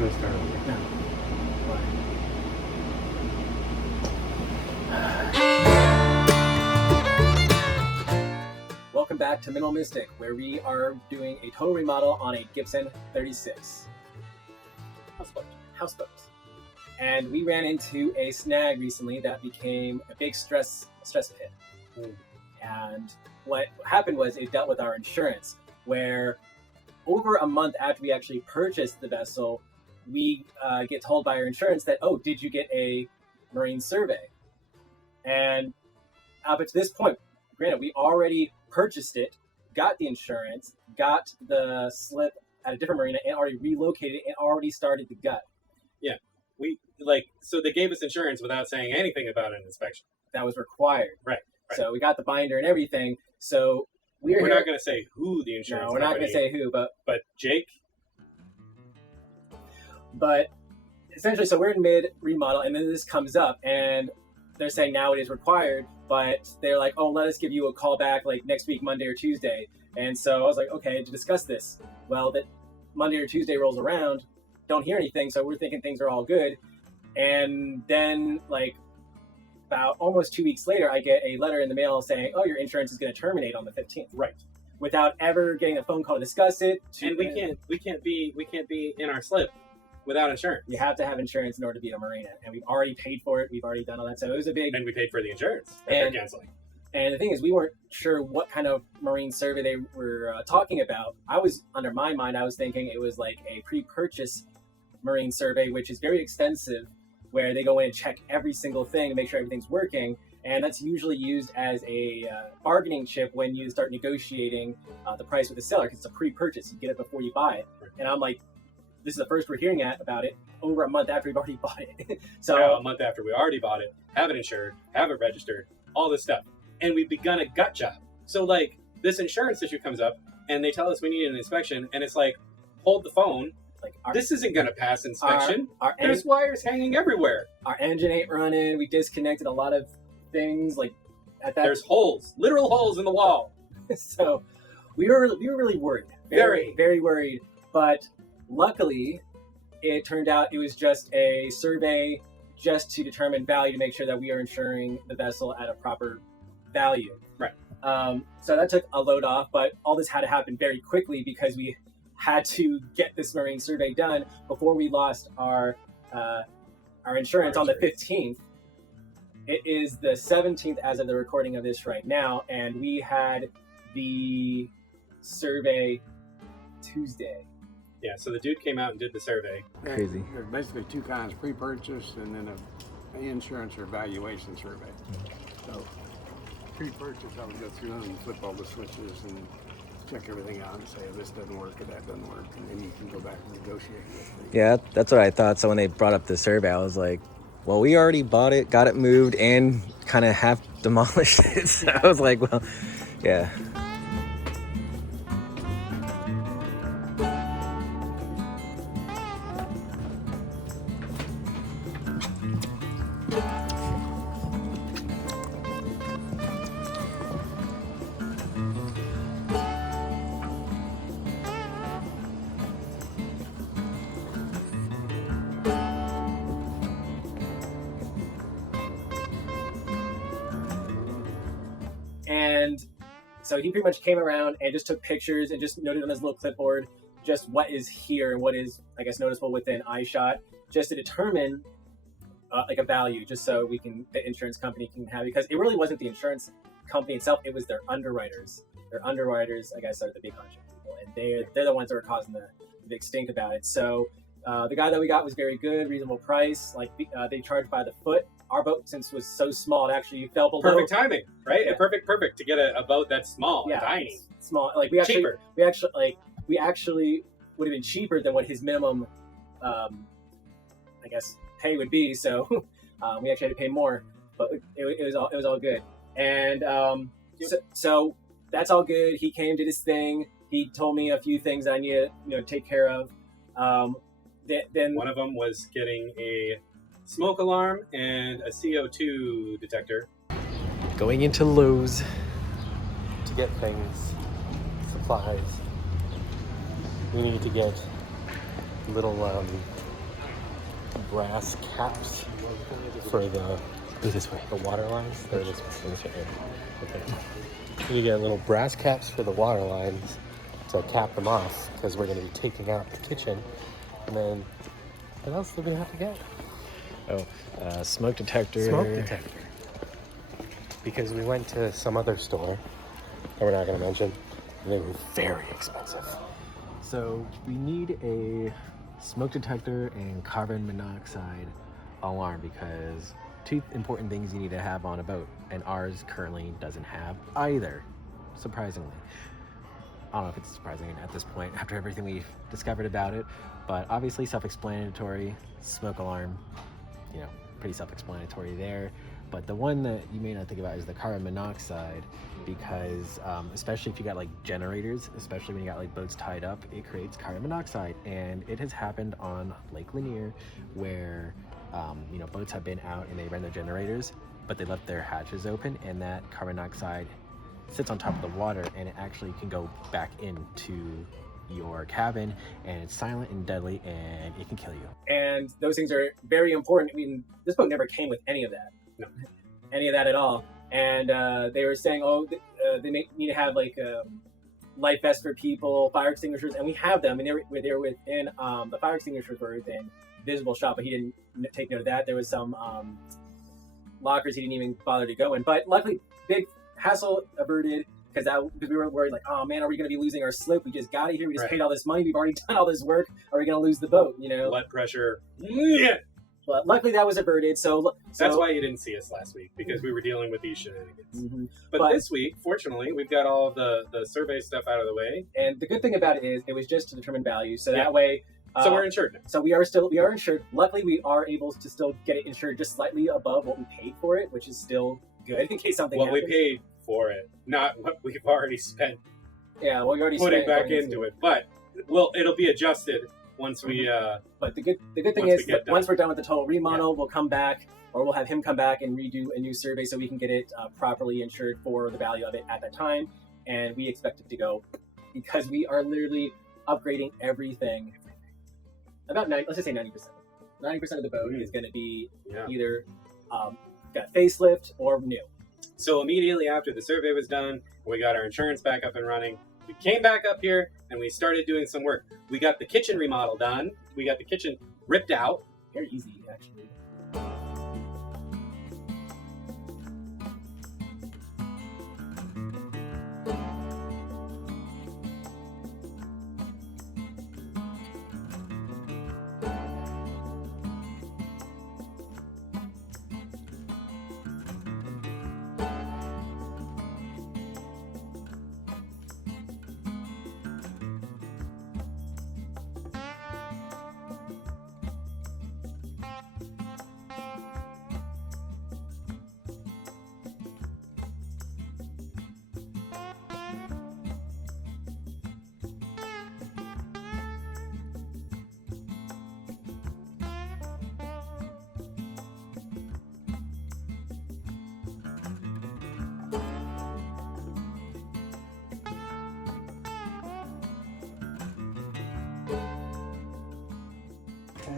Let's start. No. Welcome back to Minimal Mystic, where we are doing a total remodel on a Gibson 36 houseboat. And we ran into a snag recently that became a big stress pit. And what happened was it dealt with our insurance, where over a month after we actually purchased the vessel, we get told by our insurance that, oh, did you get a marine survey? And up to this point, granted, we already purchased it, got the insurance, got the slip at a different marina, and already relocated and already started the gut. Yeah, so they gave us insurance without saying anything about an inspection. That was required. Right. So we got the binder and everything. So we're not going to say who the insurance. No, we're not going to say who, but Jake. But essentially, so we're in mid remodel, and then this comes up, and they're saying now it is required, but they're like, oh, let us give you a call back like next week, Monday or Tuesday. And so I was like, okay, to discuss this. Well, that Monday or Tuesday rolls around, don't hear anything, so we're thinking things are all good. And then like about almost 2 weeks later, I get a letter in the mail saying, oh, your insurance is going to terminate on the 15th. Right. Without ever getting a phone call to discuss it. And we can't be in our slip without insurance. You have to have insurance in order to be a marina, and we've already paid for it. We've already done all that, so it was a big. And we paid for the insurance that they're canceling. And the thing is, we weren't sure what kind of marine survey they were talking about. Under my mind, I was thinking it was like a pre-purchase marine survey, which is very extensive, where they go in and check every single thing to make sure everything's working. And that's usually used as a bargaining chip when you start negotiating the price with the seller, because it's a pre-purchase. You get it before you buy it. And I'm like, this is the first we're hearing about it over a month after we've already bought it. So a month after we already bought it, have it insured, have it registered, all this stuff. And we've begun a gut job. So like this insurance issue comes up and they tell us we need an inspection, and it's like, hold the phone. Like this isn't going to pass inspection. There's wires hanging everywhere. Our engine ain't running. We disconnected a lot of things. Like at that, there's holes, literal holes in the wall. So we were really worried, very worried. But luckily, it turned out it was just a survey just to determine value, to make sure that we are insuring the vessel at a proper value. Right. So that took a load off, but all this had to happen very quickly because we had to get this marine survey done before we lost our insurance on the 15th. It is the 17th as of the recording of this right now, and we had the survey Tuesday. Yeah, so the dude came out and did the survey. Crazy. There's basically two kinds: pre-purchase and then an insurance or valuation survey. So pre-purchase, I would go through and flip all the switches and check everything out and say, oh, this doesn't work or that doesn't work, and then you can go back and negotiate with it. Yeah, that's what I thought. So when they brought up the survey, I was like, well, we already bought it, got it moved, and kind of half demolished it. So I was like, well, yeah. And so he pretty much came around and just took pictures and just noted on his little clipboard just what is here and what is, I guess, noticeable within eyeshot, just to determine like a value, just so the insurance company can have, because it really wasn't the insurance company itself, it was their underwriters. Their underwriters, I guess, are the big contract people, and they're the ones that were causing the big stink about it. So the guy that we got was very good, reasonable price. Like they charged by the foot. Our boat, since was so small, it actually fell below. Perfect timing, right? Yeah. Perfect to get a boat that's small, yeah, tiny, small. Like we actually would have been cheaper than what his minimum, I guess, pay would be. So we actually had to pay more, but it was all good. And so that's all good. He came, did his thing. He told me a few things that I need to take care of. Then one of them was getting a smoke alarm and a CO2 detector. Going into Lowe's to get things, supplies. We need to get little brass caps for the water lines. They're this way. Okay. You get little brass caps for the water lines to cap them off because we're going to be taking out the kitchen. And then what else do we have to get? Smoke detector. Smoke detector. Because we went to some other store that we're not going to mention, and they were very expensive. So we need a smoke detector and carbon monoxide alarm because two important things you need to have on a boat, and ours currently doesn't have either, surprisingly. I don't know if it's surprising at this point after everything we've discovered about it, but obviously self-explanatory. Smoke alarm, pretty self-explanatory there. But the one that you may not think about is the carbon monoxide, because especially if you got like generators, especially when you got like boats tied up, it creates carbon monoxide. And it has happened on Lake Lanier where boats have been out and they ran their generators, but they left their hatches open, and that carbon monoxide sits on top of the water, and it actually can go back into your cabin, and it's silent and deadly, and it can kill you. And those things are very important. I mean, this boat never came with any of that. No. Any of that at all. And they were saying, they need to have like life vests for people, fire extinguishers, and we have them. And they were within the fire extinguishers were within visible shot, but he didn't take note of that. There was some lockers he didn't even bother to go in. But luckily, big hassle averted, because we were worried, like, oh man, are we going to be losing our slip? We just got it here. We just paid all this money. We've already done all this work. Are we going to lose the boat? Blood pressure. But luckily that was averted. So that's why you didn't see us last week, because we were dealing with these shenanigans. Mm-hmm. But this week, fortunately, we've got all the survey stuff out of the way. And the good thing about it is it was just to determine value. So that way. So we're insured now. So we are insured. Luckily, we are able to still get it insured just slightly above what we paid for it, which is still good in case something happens. What we paid for it, not what we've already spent. Yeah, well, you already putting spent back into it. But it'll be adjusted once we. But the good thing is, once we're done with the total remodel, we'll come back, or we'll have him come back and redo a new survey so we can get it properly insured for the value of it at that time. And we expect it to go, because we are literally upgrading everything. About let's just say 90%. 90% of the boat is going to be either got facelift or new. So immediately after the survey was done, we got our insurance back up and running. We came back up here and we started doing some work. We got the kitchen remodel done. We got the kitchen ripped out. Very easy, actually.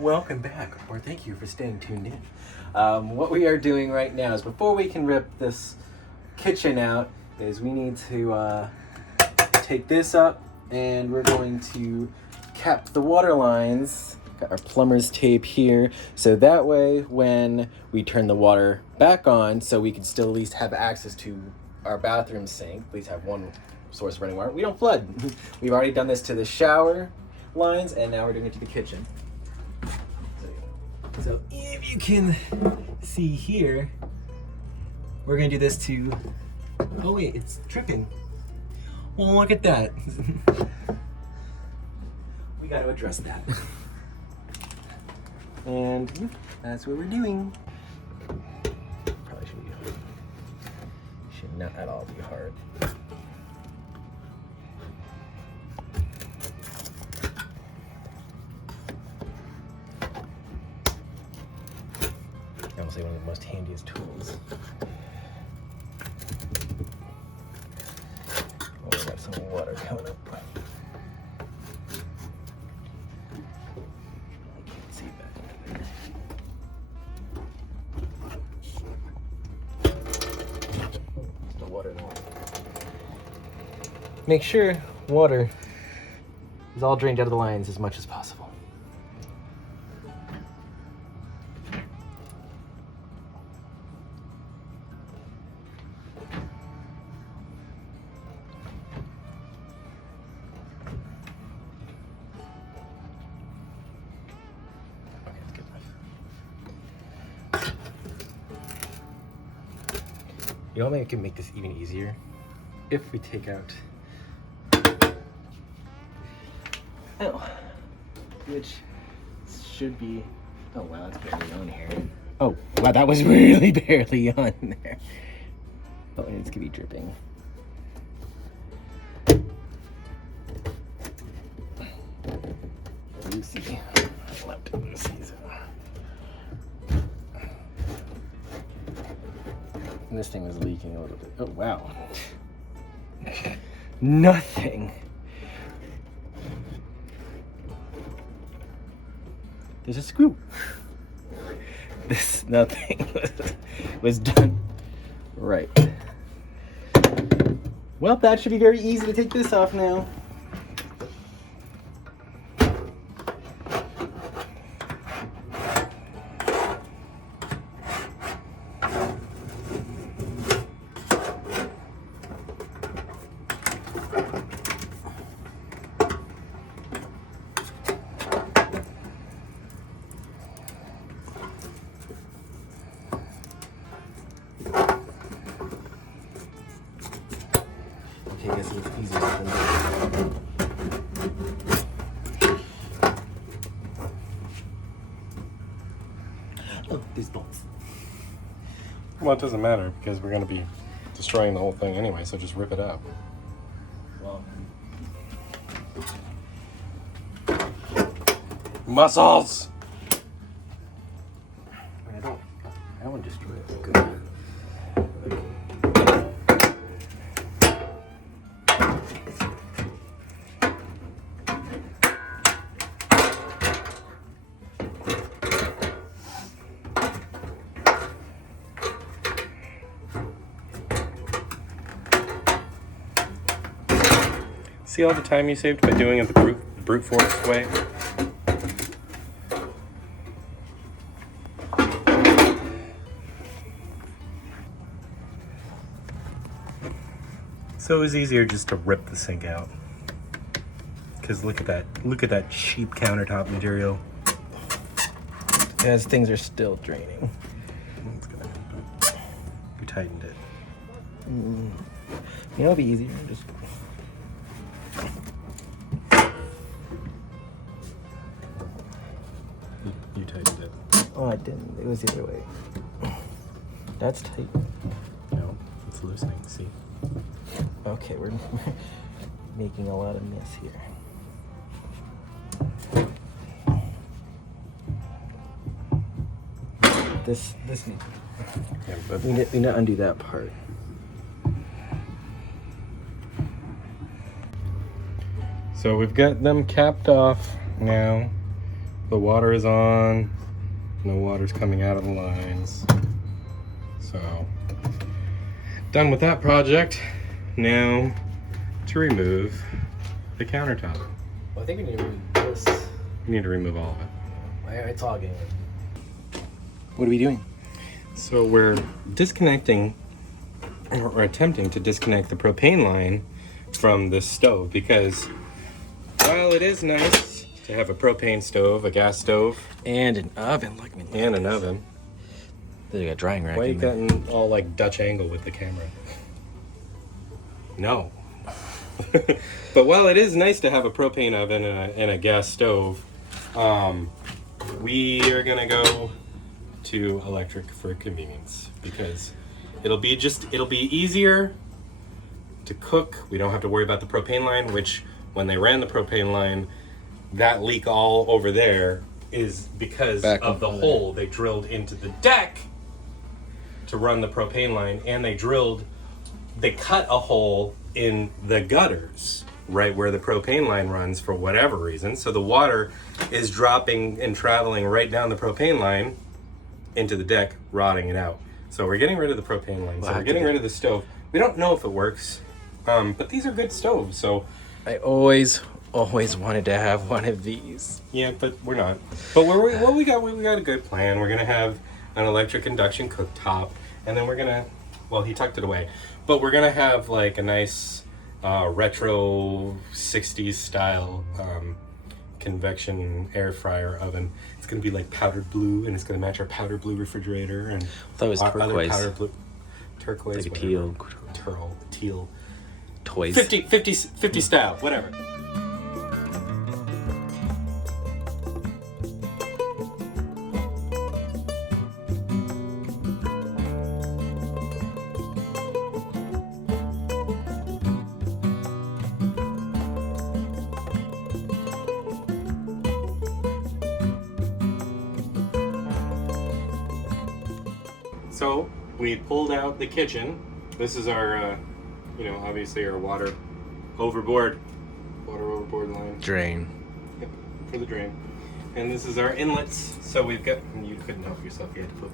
Welcome back, or thank you for staying tuned in. What we are doing right now is, before we can rip this kitchen out, is we need to take this up, and we're going to cap the water lines. Got our plumber's tape here, so that way when we turn the water back on, so we can still at least have access to our bathroom sink, at least have one source of running water, we don't flood. We've already done this to the shower lines, and now we're doing it to the kitchen. So if you can see here, we're gonna do this to, oh wait, it's dripping. Well, look at that. We gotta address that. And that's what we're doing. Probably should be hard. Should not at all be hard. Honestly, one of the most handiest tools. Oh, we got some water coming up. make sure water is all drained out of the lines as much as possible. Okay, that's good enough. You know what can make this even easier? If we take out, which should be, oh wow, that's barely on here. Oh wow, that was really barely on there. Oh, and it's gonna be dripping. Lucy, I left Lucy's. And this thing was leaking a little bit. Oh wow. Nothing. There's a screw. This nothing was done right. Well, that should be very easy to take this off now. Okay, I guess it's easier than that. Oh, these bolts. Well, it doesn't matter because we're going to be destroying the whole thing anyway, so just rip it out. Well, Muscles! I don't want to destroy it. Good. See all the time you saved by doing it the brute force way? So it was easier just to rip the sink out. Because look at that cheap countertop material. As things are still draining. That's good. You tightened it. You know, it'd be easier. Just You tightened it. oh, I didn't. It was the other way. That's tight. No, it's loosening. See? Okay, we're making a lot of mess here. This needs. Yeah, but We need to undo that part. so we've got them capped off now. The water is on. No water's coming out of the lines. So, done with that project. Now, to remove the countertop. Well, I think we need to remove this. We need to remove all of it. It's all getting. What are we doing? So we're disconnecting, or attempting to disconnect the propane line from the stove because while it is nice to have a propane stove, a gas stove, And an oven, look, man. and an oven, There's a drying rack why are you in there. getting all like Dutch angle with the camera? No. But while it is nice to have a propane oven and a gas stove, we are gonna go to electric for convenience because it'll be easier to cook. We don't have to worry about the propane line, which when they ran the propane line, that leak all over there is because Back of up the there. hole they drilled into the deck to run the propane line, and they cut a hole in the gutters right where the propane line runs for whatever reason. So the water is dropping and traveling right down the propane line into the deck, rotting it out. So we're getting rid of the propane line. So we're getting rid of the stove. We don't know if it works. But these are good stoves, so I always wanted to have one of these. yeah, but we're not. But we got a good plan. We're gonna have an electric induction cooktop, and then we're gonna, well, he tucked it away, but we're gonna have like a nice retro 60s style convection air fryer oven. It's gonna be like powdered blue, and it's gonna match our powder blue refrigerator and That was our other turquoise. powder blue, turquoise, Like a whatever. Teal. Toys. 50 style, whatever. So we pulled out the kitchen. This is our, obviously our water overboard line. Drain. Yep, for the drain. And this is our inlets. So we've got, you couldn't help yourself, you had to put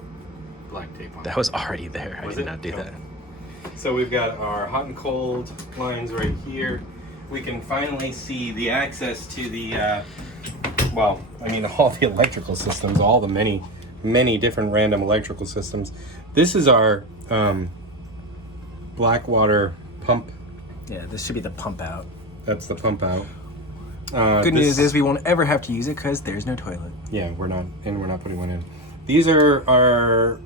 black tape on. That was already there. I Was did it? not do Oh. that. So we've got our hot and cold lines right here. We can finally see the access to the, all the electrical systems, all the many different random electrical systems. This is our black water pump. Yeah, this should be the pump out. That's the pump out. Good news is we won't ever have to use it because there's no toilet. Yeah, we're not putting one in. These are our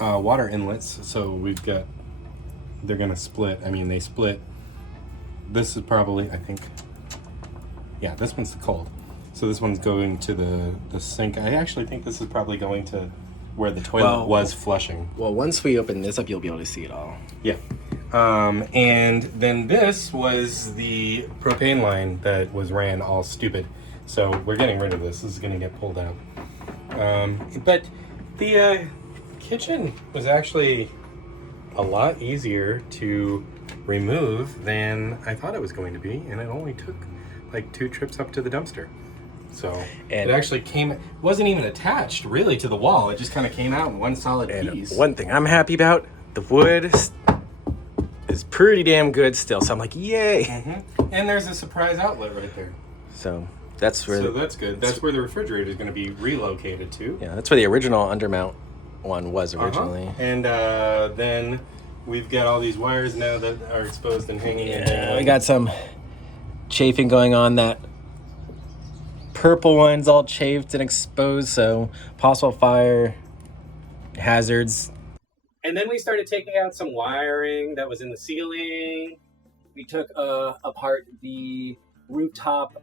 water inlets. So they're gonna split. They split. This is probably, I think, yeah, this one's the cold. So this one's going to the sink. I actually think this is probably going to where the toilet was flushing. Well, once we open this up, you'll be able to see it all. Yeah. And then this was the propane line that was ran all stupid. So we're getting rid of this. This is going to get pulled out. But the kitchen was actually a lot easier to remove than I thought it was going to be. And it only took like 2 trips up to the dumpster. So And- it actually wasn't even attached really to the wall. It just kind of came out in one solid And piece. one thing I'm happy about, the wood is pretty damn good still. So I'm like, yay. And there's a surprise outlet right there. So that's where, So that's good. That's where the refrigerator is going to be relocated to. yeah, that's where the original undermount one was originally. And then we've got all these wires now that are exposed and hanging. Yeah, we got some chafing going on. That purple one's all chafed and exposed, so possible fire hazards. And then we started taking out some wiring that was in the ceiling. We took apart the rooftop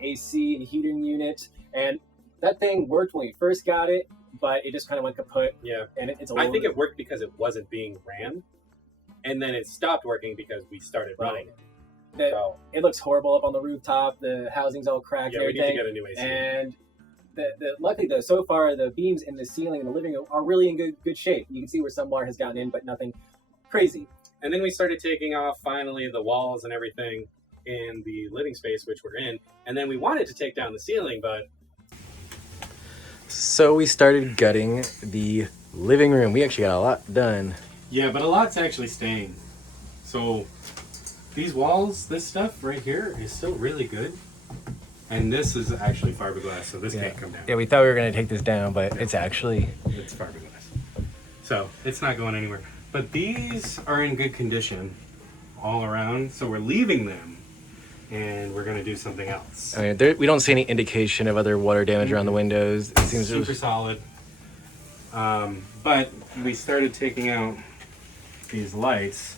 AC and heating unit, and that thing worked when we first got it, but it just kind of went kaput. Yeah. And it's a I little think it worked because it wasn't being ran. And then it stopped working because we started running it. So, it looks horrible up on the rooftop. The housing's all cracked yeah, and we need to everything. get a new AC. And luckily, so far, the beams in the ceiling and the living room are really in good shape. You can see where some wire has gotten in, but nothing crazy. And then we started taking off finally the walls and everything in the living space, which we're in. And then we wanted to take down the ceiling, but So we started gutting the living room. We actually got a lot done. Yeah, but a lot's actually staying. So these walls, this stuff right here is still really good. And this is actually fiberglass, so this can't come down. Yeah, we thought we were going to take this down, but it's actually... It's fiberglass. So it's not going anywhere. But these are in good condition all around, so we're leaving them and we're going to do something else. I mean, we don't see any indication of other water damage around the windows. It seems Super solid. But we started taking out these lights,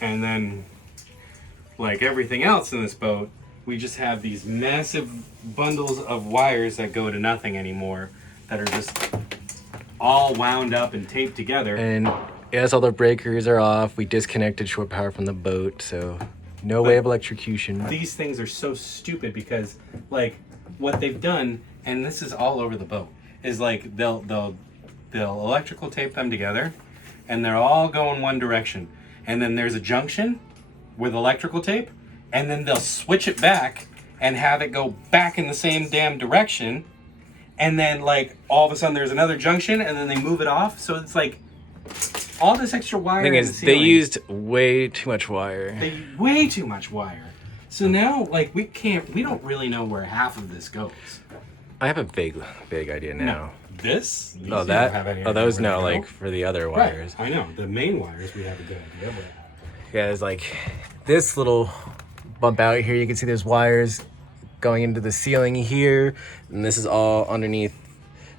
and then, like everything else in this boat, we just have these massive bundles of wires that go to nothing anymore, that are just all wound up and taped together. And as all the breakers are off, we disconnected shore power from the boat, so no way of electrocution. These things are so stupid because, like, what they've done, and this is all over the boat, is like they'll electrical tape them together, and they're all going one direction, and then there's a junction with electrical tape, and then they'll switch it back and have it go back in the same damn direction, and then like all of a sudden there's another junction, and then they move it off. So it's like all this extra wire. Thing in the is, they ceiling. used way too much wire. They used way too much wire. So now, like, we don't really know where half of this goes. I have a vague idea now. No. This? These Oh, you don't have that? any Oh, idea those where no, they go. like for the other Right. wires. I know. The main wires, we have a good idea of where. Guys, like this little bump out here, you can see there's wires going into the ceiling here, and this is all underneath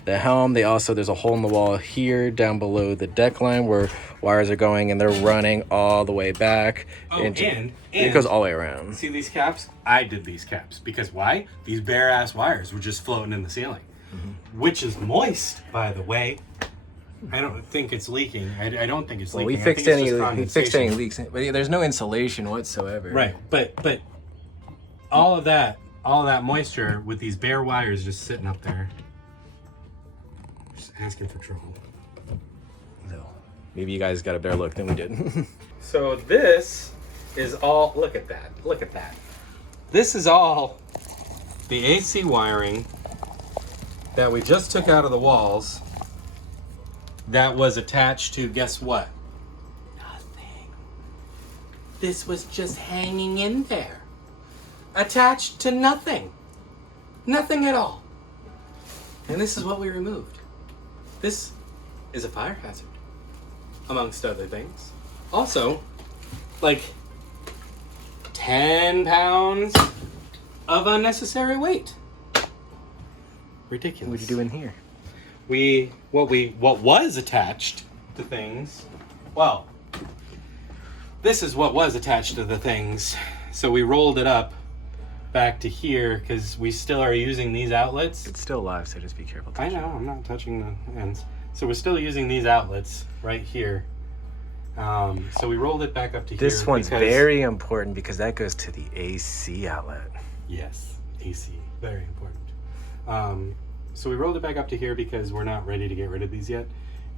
the helm. There's a hole in the wall here down below the deck line where wires are going, and they're running all the way back. Oh, and it goes all the way around. See these caps? I did these caps because why? These bare ass wires were just floating in the ceiling, which is moist, by the way. I don't think it's leaking. I don't think it's Well, leaking. we fixed I think it's any just we fixed any condensation. leaks, but there's no insulation whatsoever. Right, but all of that moisture with these bare wires just sitting up there, just asking for trouble. No. Maybe you guys got a better look than we did. So this is all, look at that. This is all the AC wiring that we just took out of the walls that was attached to, guess what? Nothing. This was just hanging in there. Attached to nothing. Nothing at all. And this is what we removed. This is a fire hazard, amongst other things. Also, like 10 pounds of unnecessary weight. Ridiculous. What'd you do in here? What was attached to things. Well, this is what was attached to the things. So we rolled it up back to here because we still are using these outlets. It's still alive, so just be careful. I know, I'm not touching the ends. So we're still using these outlets right here. So we rolled it back up to here. This one's because- very important because that goes to the AC outlet. Yes, AC, very important. So we rolled it back up to here because we're not ready to get rid of these yet.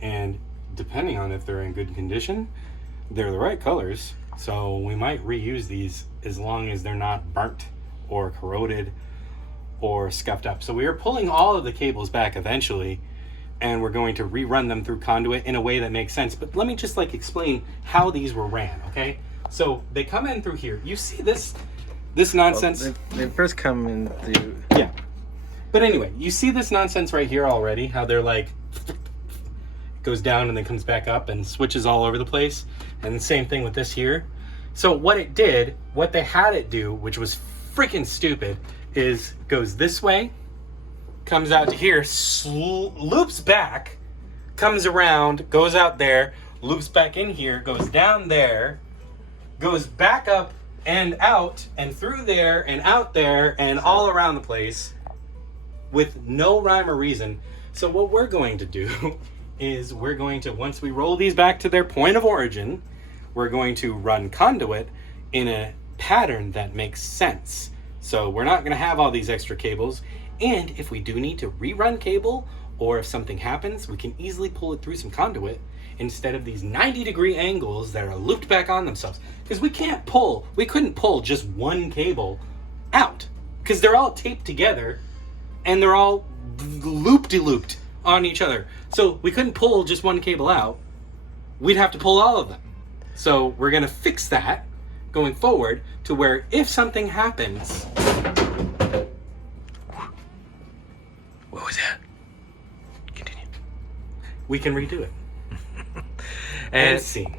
And depending on if they're in good condition, they're the right colors. So we might reuse these as long as they're not burnt or corroded or scuffed up. So we are pulling all of the cables back eventually, and we're going to rerun them through conduit in a way that makes sense. But let me just like explain how these were ran, okay? So they come in through here. You see this nonsense? Well, they first come in through. Yeah. But anyway, you see this nonsense right here already, how they're like, goes down and then comes back up and switches all over the place. And the same thing with this here. So what they had it do, which was freaking stupid, is goes this way, comes out to here, loops back, comes around, goes out there, loops back in here, goes down there, goes back up and out and through there and out there and all around the place with no rhyme or reason. So what we're going to do is we're going to, once we roll these back to their point of origin, we're going to run conduit in a pattern that makes sense. So we're not going to have all these extra cables. And if we do need to rerun cable, or if something happens, we can easily pull it through some conduit instead of these 90-degree angles that are looped back on themselves. Because we couldn't pull just one cable out because they're all taped together and they're all loop-de-looped on each other. So we couldn't pull just one cable out. We'd have to pull all of them. So we're going to fix that going forward to where if something happens... What was that? Continue. we can redo it. And And scene.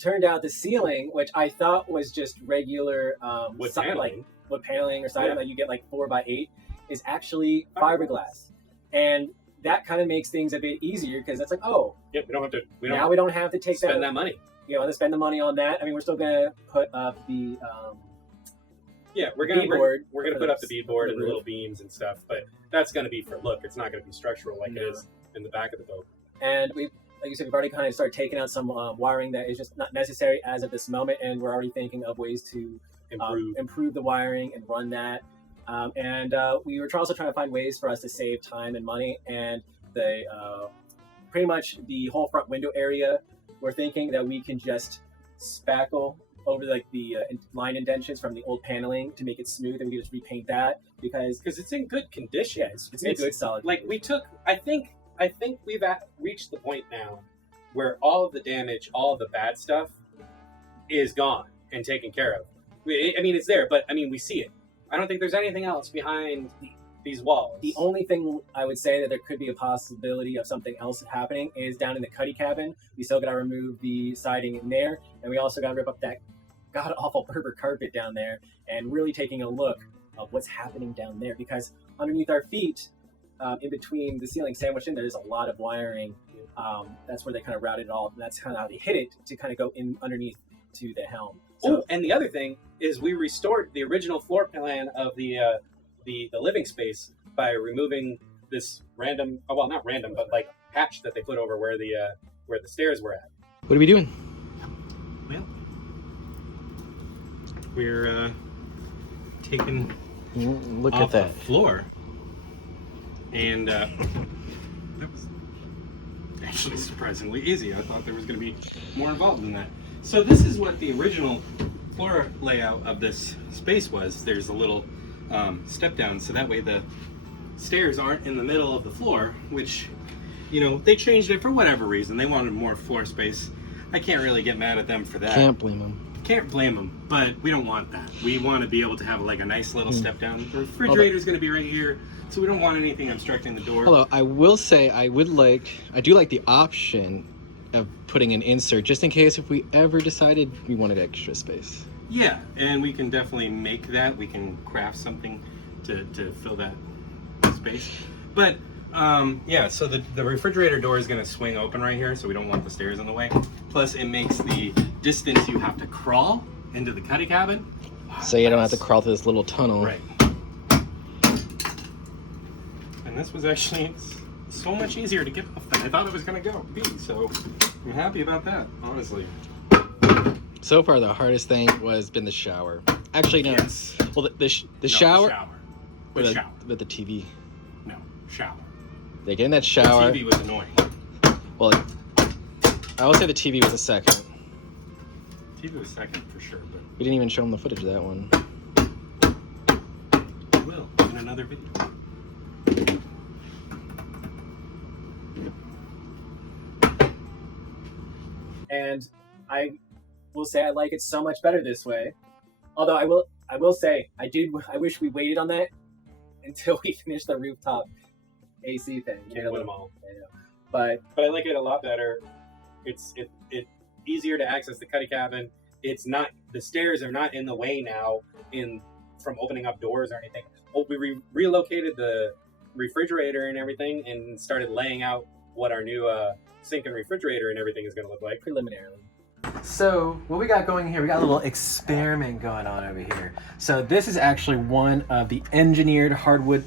Turned out the ceiling, which I thought was just regular Wood like paneling. wood paneling or siding Yeah. that you get like 4x8, is actually fiberglass, and that kind of makes things a bit easier because it's like, oh, Yeah, we don't have to. We don't now we don't have to take spend that money. You know, to spend the money on that. I mean, we're still gonna put up the Yeah, we're gonna beadboard we're gonna for put up the the beadboard and the roof. little beams and stuff, but that's gonna be for look. It's not gonna be structural like it No. is in the back of the boat. and we, like you said, we've already kind of started taking out some wiring that is just not necessary as of this moment, and we're already thinking of ways to improve the wiring and run that. We were also trying to find ways for us to save time and money, and pretty much the whole front window area, we're thinking that we can just spackle over like the line indentions from the old paneling to make it smooth, and we can just repaint that because it's in good condition. it's a good solid. Like we took, I think we've reached the point now where all of the damage, all of the bad stuff is gone and taken care of. I mean, it's there, but I mean, we see it. I don't think there's anything else behind these walls. The only thing I would say that there could be a possibility of something else happening is down in the cuddy cabin. We still got to remove the siding in there, and we also got to rip up that god-awful Berber carpet down there and really taking a look of what's happening down there, because underneath our feet, in between the ceiling sandwiched in, there's a lot of wiring. That's where they kind of routed it all, and that's kind of how they hit it to kind of go in underneath to the helm. So, and the other thing is we restored the original floor plan of the living space by removing this random, well, not random, but like patch that they put over where the stairs were at. What are we doing? Well, we're taking Look off at that. the floor, and that was actually surprisingly easy. I thought there was going to be more involved than that. So this is what the original floor layout of this space was. There's a little step down, so that way the stairs aren't in the middle of the floor, which, you know, they changed it for whatever reason. They wanted more floor space. I can't really get mad at them for that. Can't blame them. Can't blame them, but we don't want that. We want to be able to have like a nice little step down. The refrigerator is going to be right here, so we don't want anything obstructing the door. Although I will say I do like the option of putting an insert just in case if we ever decided we wanted extra space. Yeah, and we can definitely make that. We can craft something to fill that space. But yeah, so the refrigerator door is going to swing open right here, so we don't want the stairs in the way. Plus, it makes the distance you have to crawl into the cuddy cabin. So you don't have to crawl through this little tunnel. Right. And this was actually so much easier to get off than I thought it was going to be. So I'm happy about that, honestly. So far, the hardest thing was been the shower. Actually, no. Yes. Well, the shower. The shower. With The shower. with the TV. No, shower. They get in that shower. The TV was annoying. Well, I will say the TV was a second. TV was second for sure, but We didn't even show them the footage of that one. we will in another video. and I will say I like it so much better this way. Although I will say I wish we waited on that until we finished the rooftop AC thing. Can't win them all. I know. But But I like it a lot better. It's easier to access the cuddy cabin. It's not, the stairs are not in the way now from opening up doors or anything. Oh, we relocated the refrigerator and everything and started laying out what our new sink and refrigerator and everything is going to look like. preliminarily, So what we got going here, we got a little experiment going on over here. So this is actually one of the engineered hardwood.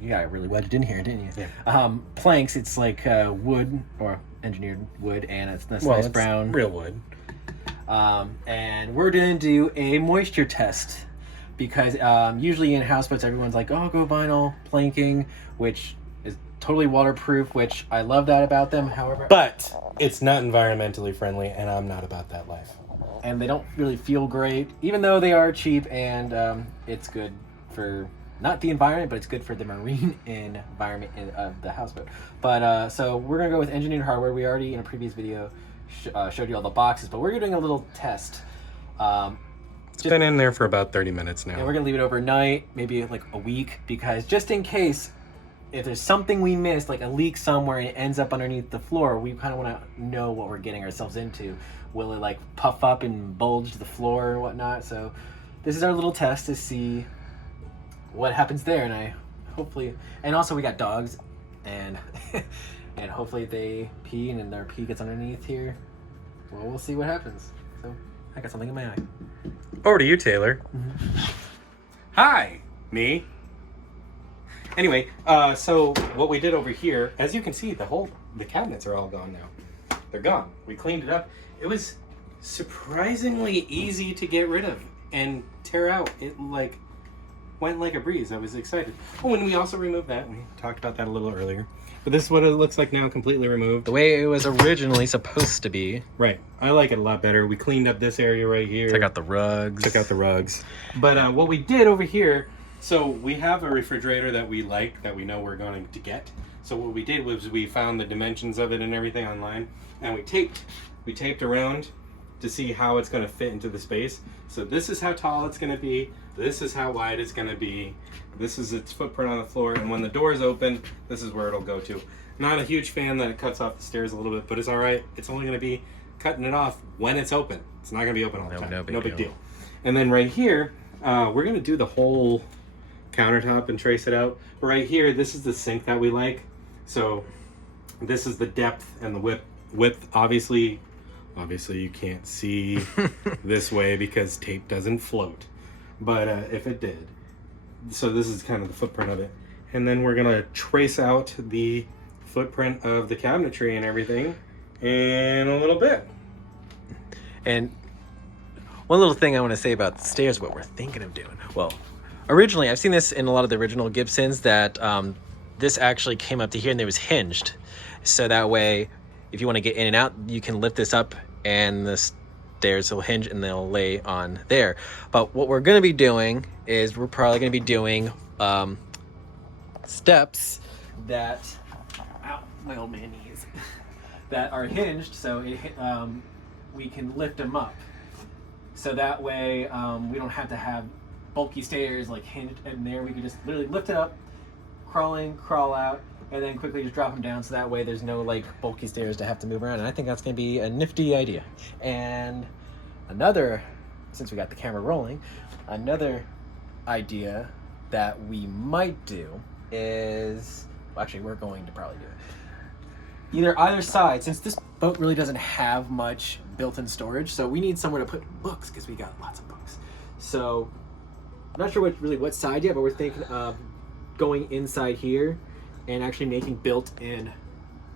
You got really wedged in here, didn't you? Yeah. Planks. It's like wood or engineered wood, and it's this nice brown. Real wood. And we're gonna do a moisture test because usually in houseboats everyone's like, oh, go vinyl planking, which is totally waterproof, which I love that about them. However, But it's not environmentally friendly, and I'm not about that life. and they don't really feel great, even though they are cheap, and it's good for not the environment, but it's good for the marine environment of the houseboat. But so we're gonna go with engineered hardware. We already in a previous video showed you all the boxes, but we're doing a little test. It's been in there for about 30 minutes now. And we're gonna leave it overnight, maybe like a week, because just in case if there's something we missed, like a leak somewhere and it ends up underneath the floor, we kind of want to know what we're getting ourselves into. Will it like puff up and bulge the floor or whatnot? So this is our little test to see what happens there. And and also we got dogs, and and hopefully they pee and then their pee gets underneath here. Well, we'll see what happens. So I got something in my eye. Over to you, Taylor. Hi, me. Anyway, so what we did over here, as you can see, the cabinets are all gone now. They're gone. We cleaned it up. It was surprisingly easy to get rid of and tear out. It went like a breeze. I was excited. Oh, and we also removed that. We talked about that a little earlier. But this is what it looks like now, completely removed. The way it was originally supposed to be. Right. I like it a lot better. We cleaned up this area right here. Took out the rugs. But what we did over here, so we have a refrigerator that we like, that we know we're going to get. So what we did was we found the dimensions of it and everything online, and we taped around to see how it's going to fit into the space. So this is how tall it's going to be. This is how wide it's going to be. This is its footprint on the floor. And when the doors open, this is where it'll go to. Not a huge fan that it cuts off the stairs a little bit, but it's all right. It's only going to be cutting it off when it's open. It's not going to be open all the time. No big deal. And then right here, we're going to do the whole countertop and trace it out. But right here, this is the sink that we like. So this is the depth and the width. Obviously you can't see this way because tape doesn't float. But if it did. So this is kind of the footprint of it. And then we're gonna trace out the footprint of the cabinetry and everything in a little bit. And one little thing I want to say about the stairs, what we're thinking of doing. Well, originally, I've seen this in a lot of the original Gibsons that this actually came up to here and it was hinged. So that way, if you want to get in and out, you can lift this up and the stairs will hinge and they'll lay on there. But what we're going to be doing is we're probably going to be doing steps that, ow, my old man knees, that are hinged so we can lift them up. So that way we don't have to have bulky stairs like hinged in there. We can just literally lift it up, crawl in, crawl out, and then quickly just drop them down. So that way there's no like bulky stairs to have to move around. And I think that's going to be a nifty idea. And another, since we got the camera rolling, another idea that we might do is, well, actually we're going to probably do it. Either side, since this boat really doesn't have much built-in storage, so we need somewhere to put books because we got lots of books. So I'm not sure what side yet, but we're thinking of going inside here and actually making built-in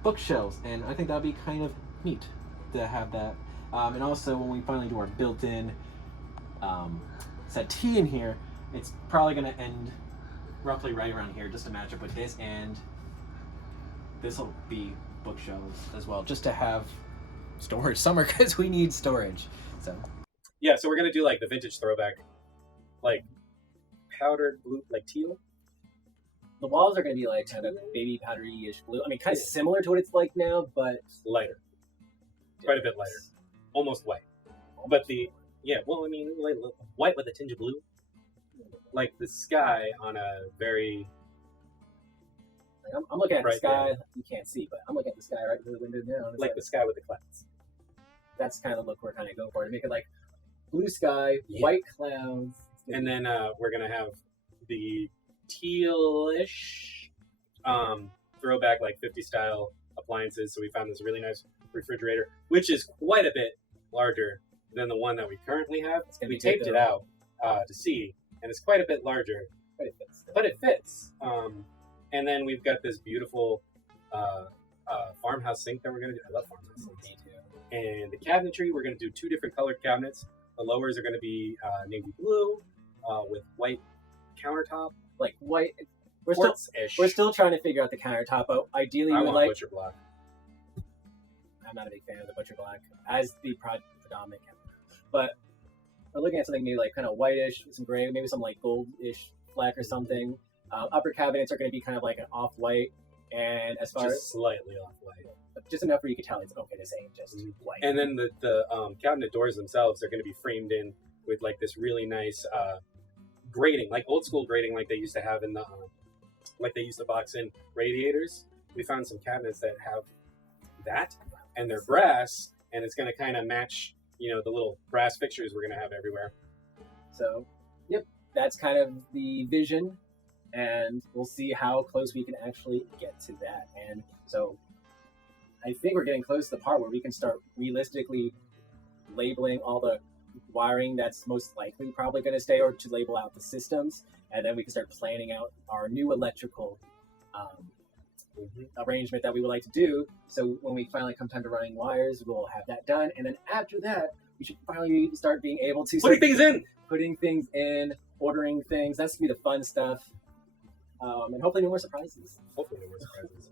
bookshelves, and I think that'd be kind of neat to have that. And also when we finally do our built-in settee in here, it's probably going to end roughly right around here, just to match up with this, and this will be bookshelves as well, just to have storage somewhere because we need storage. So yeah, so we're gonna do like the vintage throwback, like powdered blue, like teal. The walls are going to be like kind of baby powdery-ish blue. I mean, kind of similar to what it's like now, but Lighter, quite a bit lighter, almost white. But the well, I mean, like, white with a tinge of blue, like the sky on a very. like, I'm looking at the Right sky. there. You can't see, but I'm looking at the sky right through the window now. and it's Like the sky with the clouds. That's kind of the look we're kind of going for. To make it like blue sky, Yeah. white clouds. And then we're gonna have the tealish throwback, like 50 style appliances. So we found this really nice refrigerator, which is quite a bit larger than the one that we currently have. It's gonna We be big, taped it though. out to see, and it's quite a bit larger, But it fits. but it fits. And then we've got this beautiful farmhouse sink that we're gonna do. I love farmhouse sinks. Me too. And the cabinetry, we're going to do 2 different colored cabinets. The lowers are going to be navy blue with white countertop. Like white. We're Quartz-ish. still trying to figure out the countertop, but ideally I we would want like. butcher block. I'm not a big fan of the butcher black as the predominant countertop, but we're looking at something maybe like kind of whitish, with some gray, maybe some like goldish black or something. Upper cabinets are going to be kind of like an off-white, and as far Just slightly off white. just enough where you can tell it's okay. This ain't just white. And then the cabinet doors themselves are going to be framed in with like this really nice grating, like old school grating, like they used to have in the like they used to box in radiators. We found some cabinets that have that, and they're brass, and it's going to kind of match, the little brass fixtures we're going to have everywhere. So, yep, that's kind of the vision, and we'll see how close we can actually get to that. And so, I think we're getting close to the part where we can start realistically labeling all the wiring that's most likely probably going to stay, or to label out the systems, and then we can start planning out our new electrical arrangement that we would like to do. So when we finally come time to running wires, we'll have that done, and then after that, we should finally start being able to Putting things in. putting things in, ordering things. That's gonna be the fun stuff, and hopefully no more surprises. Hopefully no more surprises.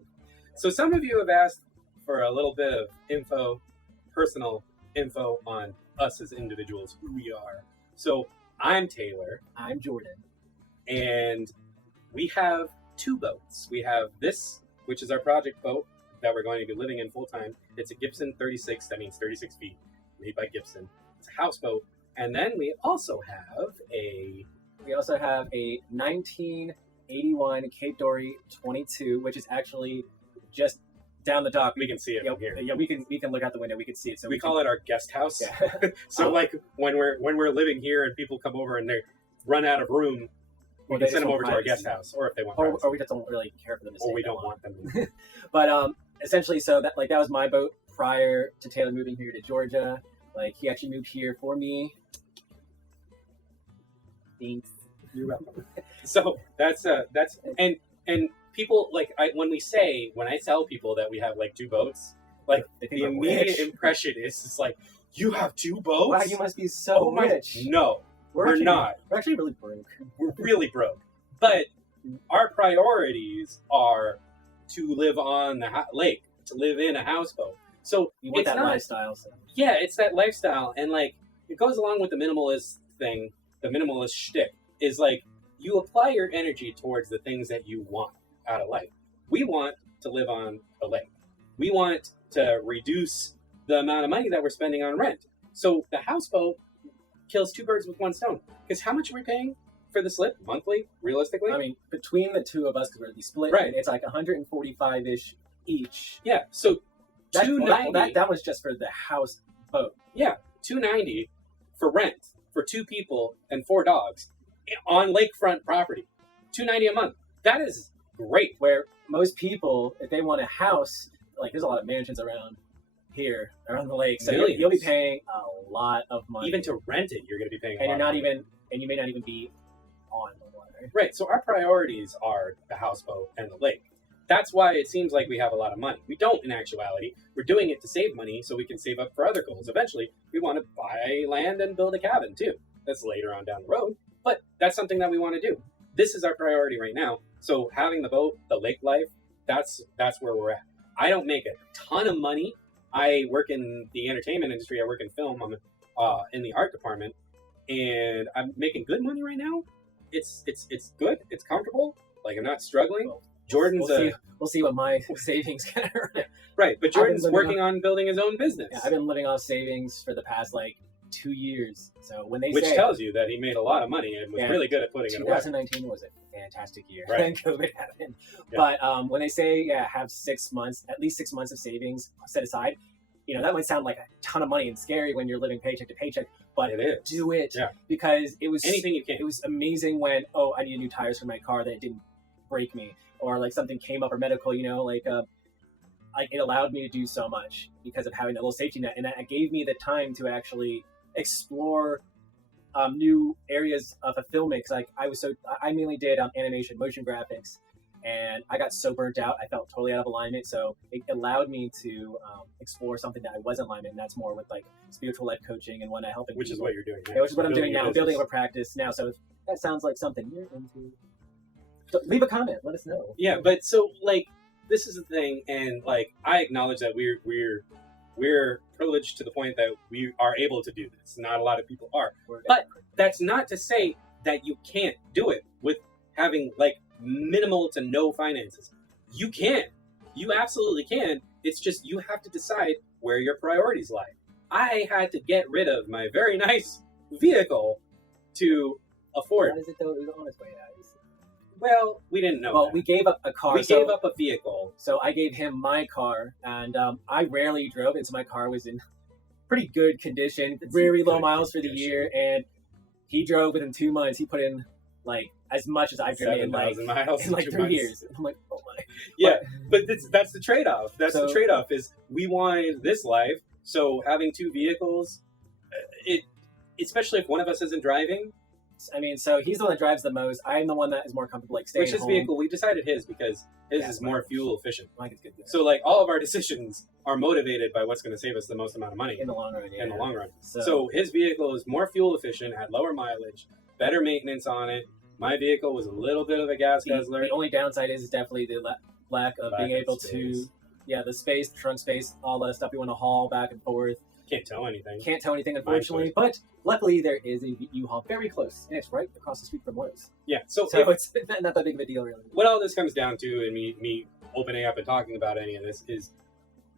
So some of you have asked for a little bit of info, personal info on us as individuals, who we are. So I'm Taylor, I'm Jordan. and we have 2 boats. We have this which is our project boat that we're going to be living in full time. It's a Gibson 36. That means 36 feet, made by Gibson. It's a houseboat. And then we also have a 1981 Cape Dory 22, which is actually just down the dock. We can see it from here. Yeah, we can look out the window. We can see it. So we call it our guest house. Yeah. So like when we're living here and people come over and they run out of room, we can send them over to our guest house, or if they want, or we just don't really care for them to stay. Or we that don't long. want them. But essentially, so that was my boat prior to Taylor moving here to Georgia. Like he actually moved here for me. Thanks. You're welcome. So that's and people like when I tell people that we have like two boats, like the immediate impression is like, you have two boats? Wow, you must be so rich. No, we're not. We're actually really broke. We're really broke. But our priorities are to live on the lake, to live in a houseboat. So you want it's that lifestyle. So. Yeah, it's that lifestyle, and like it goes along with the minimalist thing. The minimalist shtick is like you apply your energy towards the things that you want out of life. We want to live on a lake. We want to reduce the amount of money that we're spending on rent. So the houseboat kills two birds with one stone. Because how much are we paying for the slip monthly, realistically? I mean, between the two of us, because we're the split, right? It's like 145-ish each. Yeah. So $290. That was just for the houseboat. Yeah, $290 for rent for two people and 4 dogs on lakefront property. $290 a month. That is great. Where most people, if they want a house, like there's a lot of mansions around here, around the lake, so you'll be paying a lot of money. Even to rent it, you're going to be paying. And you may not even be on the water. Right. So our priorities are the houseboat and the lake. That's why it seems like we have a lot of money. We don't, in actuality. We're doing it to save money so we can save up for other goals. Eventually, we want to buy land and build a cabin too. That's later on down the road, but that's something that we want to do. This is our priority right now. So having the boat, the lake life, that's where we're at. I don't make a ton of money. I work in the entertainment industry. I work in film. I'm in the art department, and I'm making good money right now. It's good. It's comfortable. Like I'm not struggling. Well, Jordan's we'll see what my savings can earn. Right, but Jordan's working on building his own business. Yeah, I've been living off savings for the past 2 years. So when which tells you that he made a lot of money and was really good at putting it away. 2019 was a fantastic year. Right. Then COVID happened. Yeah. But when they say have 6 months, at least 6 months of savings set aside, that might sound like a ton of money and scary when you're living paycheck to paycheck. But it is. Do it. Yeah. Because it was anything you can. It was amazing when I needed new tires for my car that it didn't break me, or something came up or medical. It allowed me to do so much because of having that little safety net, and that gave me the time to actually explore new areas of a filmmaking. I mainly did animation, motion graphics, and I got so burnt out. I felt totally out of alignment. So it allowed me to explore something that I wasn't aligned in. And that's more with spiritual life coaching and whatnot, helping. Which is what you're doing now. Yeah, which is what I'm doing now. I'm building up a practice now. So if that sounds like something you're into, so leave a comment. Let us know. Yeah, but so this is the thing, and I acknowledge that we're privileged to the point that we are able to do this. Not a lot of people are. But that's not to say that you can't do it with having minimal to no finances. You can. You absolutely can. It's just you have to decide where your priorities lie. I had to get rid of my very nice vehicle to afford. How does it though? It was on its way out. Well, we didn't know. Well, that. we gave up a car. We gave up a vehicle. So I gave him my car, and I rarely drove it, so my car was in pretty good condition, very low miles for the year, and he drove within 2 months. He put in as much as I've driven in miles in 3 years. I'm like, oh my. Yeah, but that's the trade-off. The trade-off is we wanted this life, so having two vehicles, especially if one of us isn't driving. I mean, so he's the one that drives the most. I'm the one that is more comfortable staying home. Which his vehicle, we decided his because his is more fuel efficient. Mine is good. So all of our decisions are motivated by what's going to save us the most amount of money in the long run. Yeah. In the long run. So his vehicle is more fuel efficient, had lower mileage, better maintenance on it. My vehicle was a little bit of a gas guzzler. The only downside is definitely the lack of being able to, the space, the trunk space, all that stuff you want to haul back and forth. Can't tow anything. Unfortunately. But luckily, there is a U-Haul very close, and it's right across the street from Lowe's. Yeah. So it's not that big of a deal, really. What all this comes down to, and me opening up and talking about any of this, is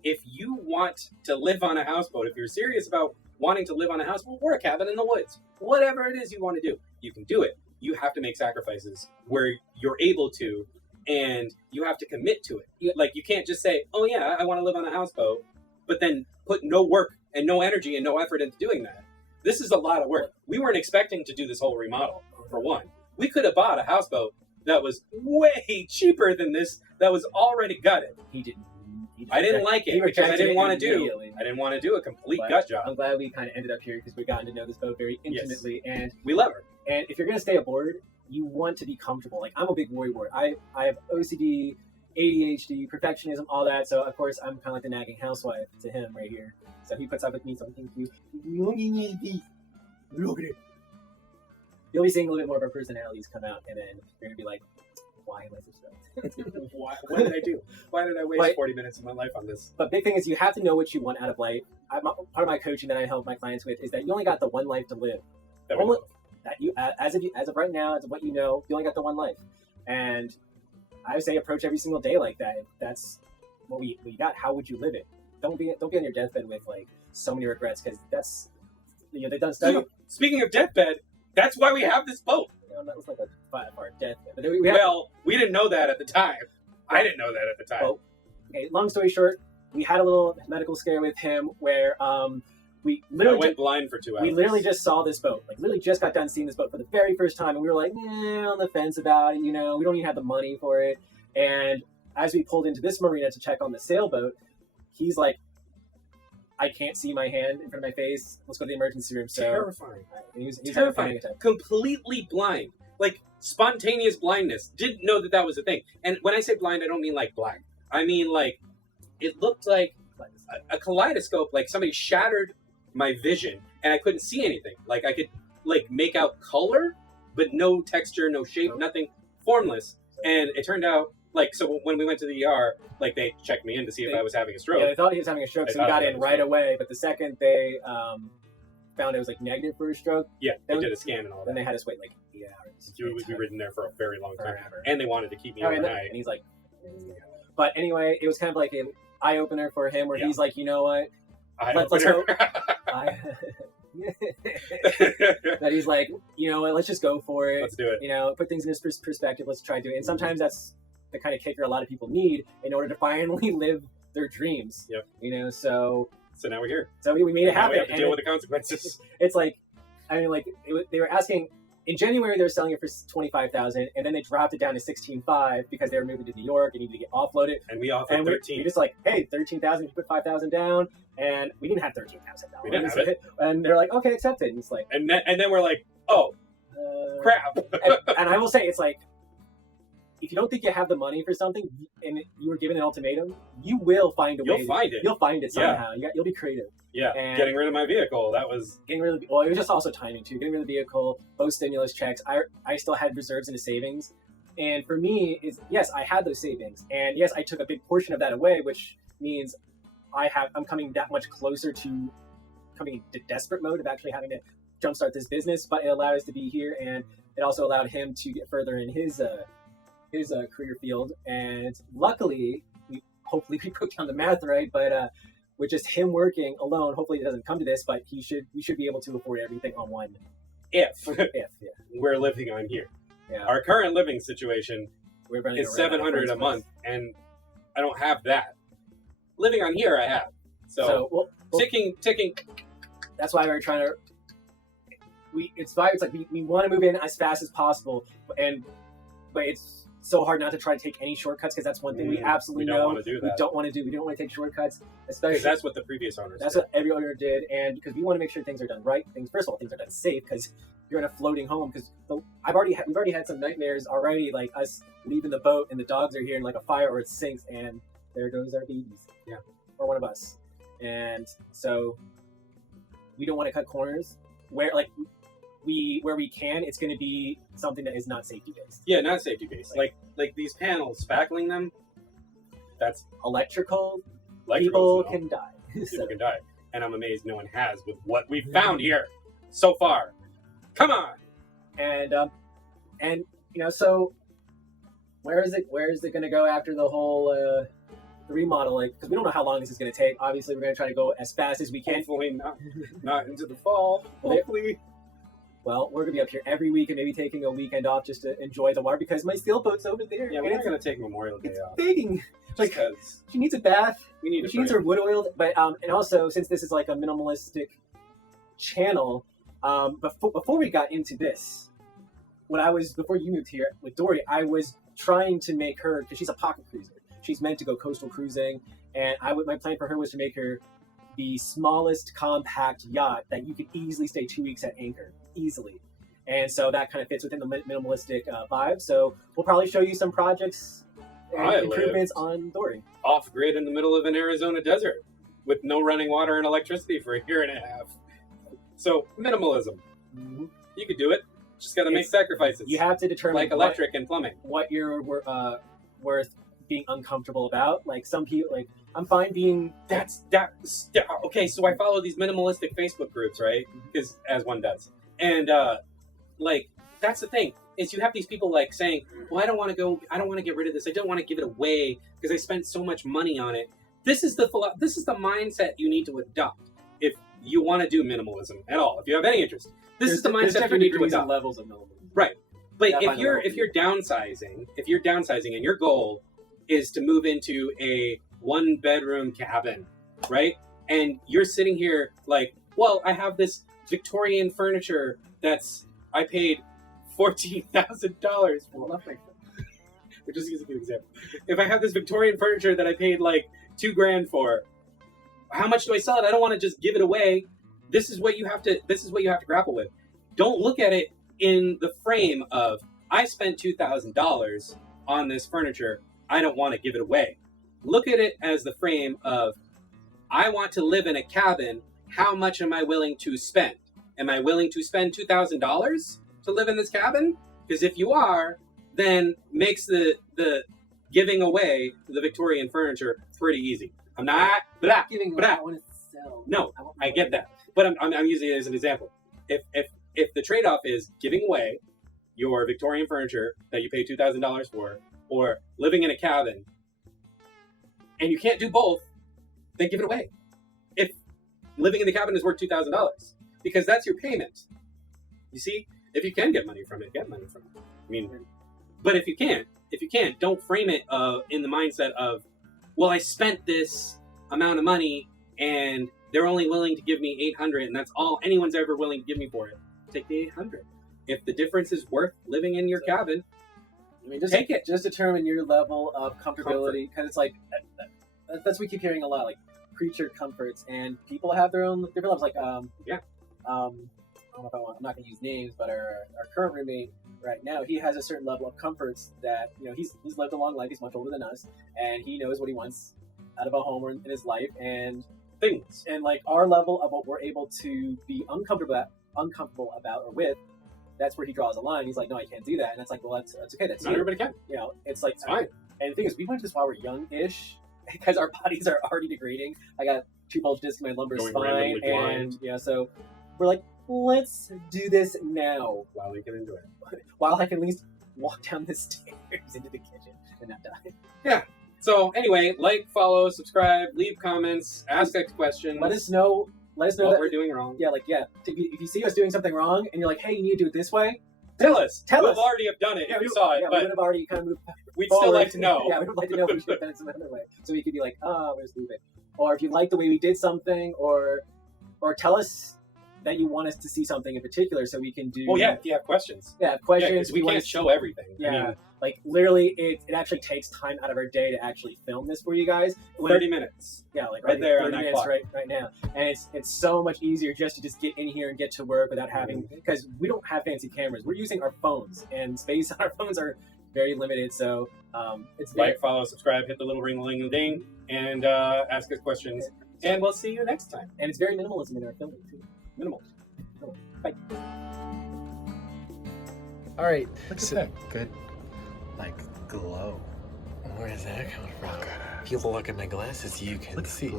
if you want to live on a houseboat, if you're serious about wanting to live on a houseboat or a cabin in the woods, whatever it is you want to do, you can do it. You have to make sacrifices where you're able to, and you have to commit to it. Like, you can't just say, oh yeah, I want to live on a houseboat, but then put no work and no energy and no effort into doing that. This is a lot of work. We weren't expecting to do this whole remodel, for one. We could have bought a houseboat that was way cheaper than this, that was already gutted. He didn't. I didn't like it because I didn't want to do. immediately. I didn't want to do a complete But gut job. I'm glad we kind of ended up here because we've gotten to know this boat very intimately. And We love her. if you're gonna stay aboard, you want to be comfortable. Like, I'm a big worrywart. I have OCD, ADHD, perfectionism, all that. So of course I'm kind of like the nagging housewife to him right here. So he puts up with me. So thank you. Look at it. You'll be seeing a little bit more of our personalities come out, and then you're gonna be like, why am I so stressed? What did I do? Why did I waste But- 40 minutes of my life on this? But big thing is you have to know what you want out of life. Part of my coaching that I help my clients with is that you only got the one life to live. That we Only- know. That you, as of right now, as of what you know, you only got the one life. And I would say approach every single day like that. If that's what we got, how would you live it? Don't be on your deathbed with like so many regrets, because that's, they've done studies. Speaking of deathbed, that's why we have this boat. That was like a 5-part deathbed. But we have, Well, we didn't know that at the time. I didn't know that at the time. Well, okay, long story short, we had a little medical scare with him where we I literally went blind for 2 hours. we literally just saw this boat. Like, literally just got done seeing this boat for the very first time, and we were like, on the fence about it. We don't even have the money for it. And as we pulled into this marina to check on the sailboat, he's like, I can't see my hand in front of my face. Let's go to the emergency room. So Terrifying. he's having a Terrifying. panic attack. Completely blind. Like, spontaneous blindness. Didn't know that that was a thing. And when I say blind, I don't mean like black. I mean like, it looked like a kaleidoscope. Like somebody shattered my vision and I couldn't see anything. Like, I could like make out color, but no texture, no shape, nothing, formless. And it turned out, like, so when we went to the ER, like, they checked me in to see if I was having a stroke. Yeah, they thought he was having a stroke, They so we thought got he in was right stroke. away. But the second they found it was like negative for a stroke, Yeah, they Then- did a scan and all then that. they had us wait like 8 hours. We were in there for a very long time. Forever. And they wanted to keep me Oh, and overnight. he's like, but anyway, it was kind of like an eye opener for him, where Yeah. he's like, you know what? I Let's don't I, that he's like, you know what? Let's just go for it. Let's do it. Put things in his perspective. Let's try doing it. And sometimes that's the kind of kicker a lot of people need in order to finally live their dreams. Yep. So So now we're here. we made it Now we happen. have to And deal with the consequences. it's like, I mean, like they were asking in January, they were selling it for $25,000, and then they dropped it down to $16,500 because they were moving to New York and needed to get offloaded. And we offered And we 13. just like, hey, $13,000, you put $5,000 down, and we didn't have $13,000. We didn't have it. And they're like, okay, accepted. And it's like, And then we're like, oh, crap. and I will say, it's like, if you don't think you have the money for something, and you were given an ultimatum, you will find a way. You'll find it. You'll find it Yeah. somehow. You'll be creative. Yeah, And- getting rid of my vehicle. That was Getting rid of the, well, it was just also timing too. Getting rid of the vehicle, both stimulus checks. I still had reserves into savings, and for me, is yes, I had those savings, and yes, I took a big portion of that away, which means I'm coming that much closer to coming into desperate mode of actually having to jumpstart this business. But it allowed us to be here, and it also allowed him to get further in his career field. And luckily, hopefully we broke down the math right, but with just him working alone, hopefully it doesn't come to this, but we should be able to afford everything on one. if Yeah. we're living on here. Yeah. Our current living situation We're running is around $700 a month, and I don't have that. Living on here, I have. So, well, ticking. that's why we're trying to. It's like we want to move in as fast as possible, but it's so hard not to try to take any shortcuts, because that's one thing we absolutely we don't know want to do we that. don't want to do. We don't want to take shortcuts, especially Because that's what the previous owners that's did. what every owner did, and because we want to make sure things are done right. First of all, things are done safe, because you're in a floating home. Because we've already had some nightmares already, like us leaving the boat and the dogs are here and like a fire or it sinks, and there goes our babies. Yeah. Or one of us, and so we don't want to cut corners where we can. It's going to be something that is not safety based. Yeah, not safety based. Like these panels, spackling them, that's Electrical, electrical. people can die. People can die. And I'm amazed no one has with what we've found here so far. Come on! So where is it going to go after the whole the remodel? Like, because we don't know how long this is going to take. Obviously, we're going to try to go as fast as we can. Hopefully not into the fall. Hopefully. Well, we're going to be up here every week and maybe taking a weekend off just to enjoy the water because my sailboat's over there. Yeah, we're not going to take Memorial Day It's off. begging. Like, Because she needs a bath. we need She needs her wood oiled. But and also, since this is like a minimalistic channel, before we got into this, before you moved here with Dory, I was trying to make her, because she's a pocket cruiser. She's meant to go coastal cruising, and my plan for her was to make her the smallest compact yacht that you could easily stay 2 weeks at anchor, easily. And so that kind of fits within the minimalistic vibe. So we'll probably show you some projects and improvements on Dory. Off grid in the middle of an Arizona desert with no running water and electricity for a year and a half. So minimalism. Mm-hmm. You could do it. Just got to make sacrifices. You have to determine like electric and plumbing. what you're worth being uncomfortable about. Like some people, like I'm fine being. Okay, so I follow these minimalistic Facebook groups, right? Because as one does, and like that's the thing is you have these people like saying, "Well, I don't want to get rid of this. I don't want to give it away because I spent so much money on it." This is the mindset you need to adopt if you want to do minimalism at all. If you have any interest, this is the mindset you need to adopt. Levels of minimalism. Right. But Yeah, if you're downsizing and your goal is to move into a 1-bedroom cabin, right? And you're sitting here like, well, I have this Victorian furniture I paid $14,000 for. Which is a good example. If I have this Victorian furniture that I paid like $2,000 for, how much do I sell it? I don't want to just give it away. This is what you have to grapple with. Don't look at it in the frame of, I spent $2,000 on this furniture. I don't want to give it away. Look at it as the frame of, I want to live in a cabin. How much am I willing to spend? Am I willing to spend $2,000 to live in this cabin? Because if you are, then makes the giving away the Victorian furniture pretty easy. I'm not Giving away, I want to sell. No, I get that, but I'm using it as an example. If the trade-off is giving away your Victorian furniture that you paid $2,000 for, or living in a cabin, and you can't do both, then give it away. If living in the cabin is worth $2,000, because that's your payment. You see, if you can get money from it, get money from it. I mean, but if you can't, don't frame it in the mindset of, well, I spent this amount of money and they're only willing to give me $800, and that's all anyone's ever willing to give me for it. Take the $800. If the difference is worth living in your cabin, I mean, take it. Just determine your level of comfortability, because it's like that's what we keep hearing a lot, like creature comforts, and people have their own different levels. Like I don't know if I'm not going to use names, but our current roommate right now, he has a certain level of comforts that, you know, he's lived a long life. He's much older than us, and he knows what he wants out of a home in his life, and things. And like our level of what we're able to be uncomfortable about or with, that's where he draws a line. He's like, no, I can't do that, and it's like, well, that's okay. That's not everybody can. You know, it's like it's fine. And the thing is, we went to this while we're young-ish, because our bodies are already degrading. I got 2 bulge discs in my lumbar spine, and yeah, so we're like, let's do this now while we can enjoy it. While I can at least walk down the stairs into the kitchen and not die. Yeah. So anyway, like, follow, subscribe, leave comments, ask us questions. Let us know what that we're doing wrong. Yeah, like if you see us doing something wrong and you're like, hey, you need to do it this way, tell us. Tell us. We'll already have done it if we saw it, yeah, but we would have already kind of moved we'd forward. still like to know. Yeah, we would like to know if we should have done it some other way. So we could be like, oh, we're stupid. Or if you like the way we did something, or tell us that you want us to see something in particular, so we can do. Well, yeah, if you have questions. Yeah, questions. Yeah, 'cause we can't show everything. Yeah, I mean, like literally, it actually takes time out of our day to actually film this for you guys. 30 minutes. Yeah, like right there on 30 that minutes clock. right now, and it's so much easier just to get in here and get to work without having, because we don't have fancy cameras. We're using our phones, and space on our phones are very limited. So it's very, Like, follow, subscribe, hit the little ring-a-ling-a-ding, and ask us questions. And we'll see you next time. and it's very minimalism in our filming too. Minimal. Bye. All right. Look at so that. good, like glow. Where is that coming from? If you look at my glasses, you can see.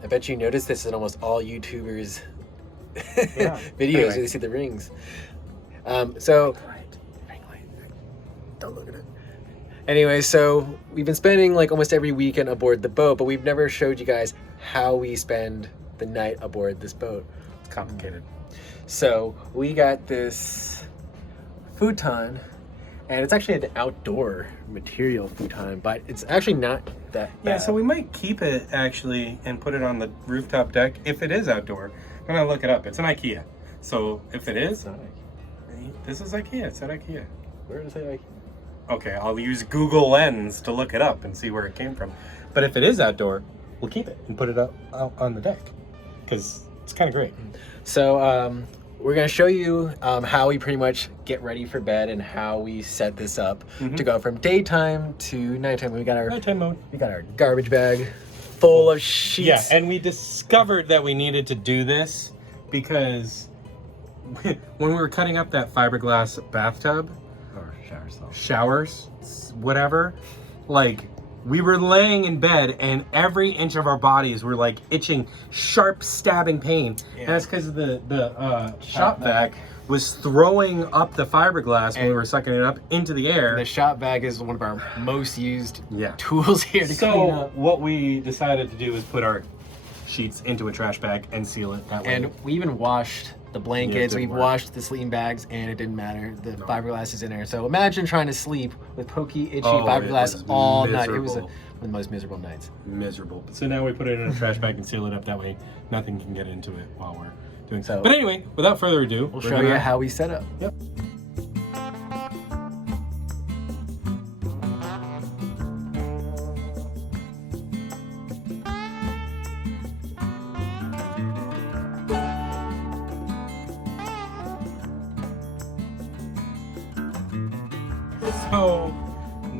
I bet you noticed this in almost all YouTubers' Yeah. videos Anyway. where they see the rings. So Right. don't look at it. Anyway, so we've been spending like almost every weekend aboard the boat, but we've never showed you guys how we spend the night aboard this boat. It's complicated. So we got this futon, and it's actually an outdoor material futon, but it's actually not that bad. Yeah, so we might keep it actually and put it on the rooftop deck if it is outdoor. I'm gonna look it up. It's an IKEA. So if it is, It's not IKEA. this is IKEA. It's at IKEA. Where is it IKEA? Okay, I'll use Google Lens to look it up and see where it came from. But if it is outdoor, we'll keep it and put it up out on the deck because it's kind of great. So we're gonna show you how we pretty much get ready for bed and how we set this up to go from daytime to nighttime. We got our Nighttime mode. we got our garbage bag full of sheets. Yeah, and we discovered that we needed to do this because when we were cutting up that fiberglass bathtub, or shower stall. showers, whatever, like we were laying in bed and every inch of our bodies were like itching, sharp stabbing pain. And that's because the shop vac was throwing up the fiberglass when we were sucking it up into the air. The shop bag is one of our most used Yeah. tools here to clean So up. what we decided to do was put our sheets into a trash bag and seal it that way. And we even washed the blankets, didn't we've work. washed the sleeping bags, and it didn't matter. The fiberglass is in there. So imagine trying to sleep with pokey, itchy Oh, it fiberglass was all night. It was miserable. one of the most miserable nights. Miserable. So now we put it in a trash bag and seal it up that way. Nothing can get into it while we're doing so. So- But anyway, without further ado, We'll show you how we set up. Yep. So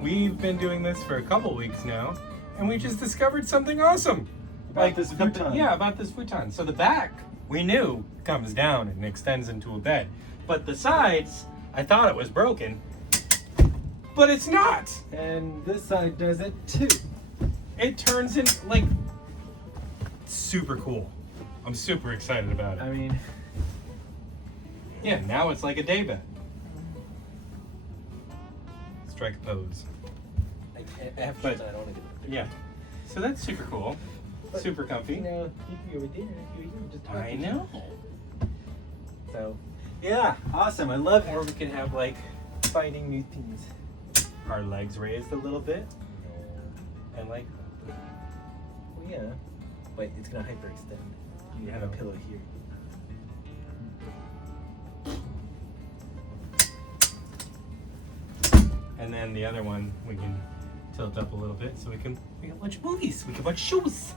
we've been doing this for a couple weeks now, and we just discovered something awesome. About this futon. Yeah, about this futon. So the back, we knew, comes down and extends into a bed. But the sides, I thought it was broken, but it's not. And this side does it too. It turns in like super cool. I'm super excited about it. I mean, Yeah, now it's like a day bed. Strike a pose. after But- that, I don't want to get Yeah. So that's super cool. Super comfy. You know, you can go with dinner if you were just I talking. know. So, yeah, awesome. I love it. Or we can have like fighting new things. Our legs raised a little bit. And like, Well, yeah, but it's gonna hyperextend. You have a pillow here. and then the other one we can tilt up a little bit so we can watch movies. We can watch shows.